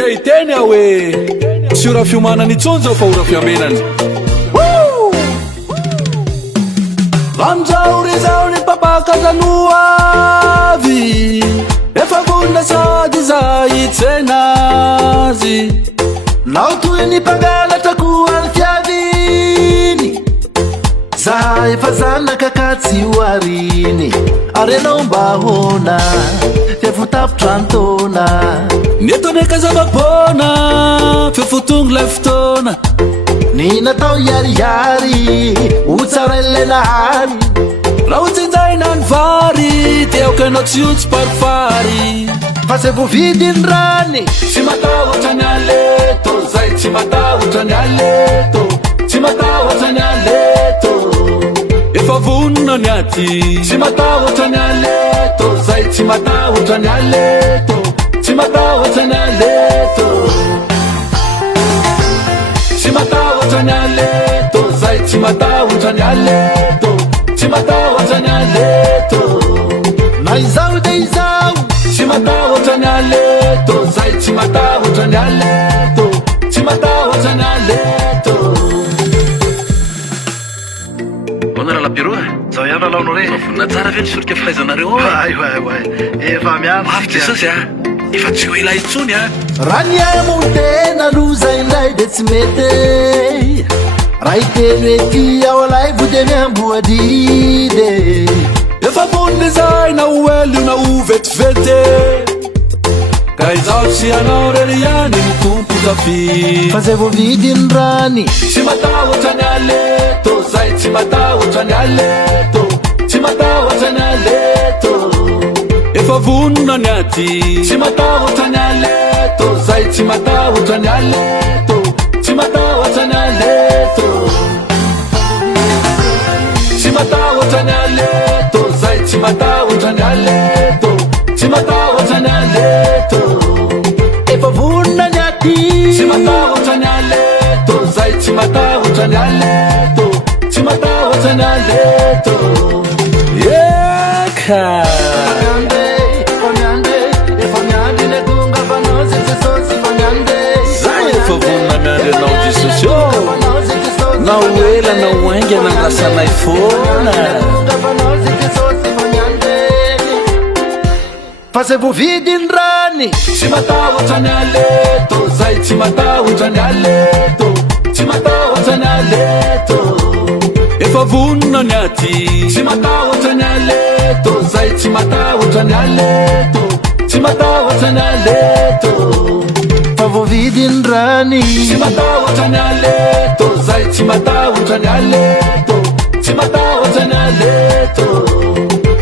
Teny aho hoe tsy ora fiomanany itsony zao fa ora fiamenany. Amzauri zao ny papakazanoavy efa vonina sady zay tsenazy nao toy ny mpangalatra koany fiaviny za efa zanaka ka tsy hoariny arenao mba hona fiavotapitra antona netoneka zavabona fiafotongo la fotoana ny natao iarihary ho tsara ilenahary raha hotsinjaina ny vary teoka anao tsy io tsy parifary fa zay voavidy ny rany tsy matahotra ny aleto zay tsy matahotra ny aleto tsy matahotra ny aleto efa vonona ny aty tsy matahotra ny aleto zay tsy matahotra ny aleto tsy matahotra ny aleto tsy matahotra ny aleto zay tsy matahotra ny aleto tsy matahotra ny aleto na izao de izao tsy matahotra ny aleto zay tsy matahotra ny aleto tsy matahotra ny aleto. Onara la bureau zao ihany alaonao re na tsara ve nisorika fahaizanareo efa miafy sasy efa tsy ho ila itsony raha ny amo tena loza indray de tsy mety raha iteno ety ao alay vode miamboadide efa voniny zay na hoely io na ho vetivety ka izao tsy anao rery ihany ny tompo tafidy fa zay voavidy ny rany tsy matahotra ny aleto zay tsy matahotra ny aleto tsy matahotra ny aleto efa vonona ny aty tsy matahotra ny aleto zay tsy matahotra ny aleto tsy matahotra ny aleto tsy matahotra ny aleto zay tsy matahotra ny aleto tsy matahotra ny aleto efa vonona ny aty tsy matahotra ny aleto zay tsy matahotra ny aleto tsy matahotra ny aleto eka na uela na uenge na ngasana ifona fa zay voavidy ny rany tsy matahotra ny aleto zay tsy matahotra ny aleto tsy matahotra ny aleto efa vonona ny aty tsy matahotra ny aleto zay tsy matahotra ny aleto tsy matahotra ny aleto fa voavidy ny rany tsy matahotra ny aleto zay tsy matahotra ny aleto tsy matahotra ny aleto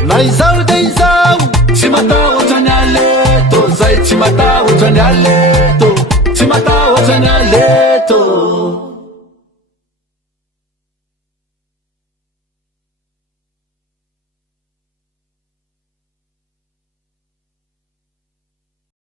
na izao de izao tsy matahotra ny aleto zay tsy matahotra ny aleto tsy matahotra ny aleto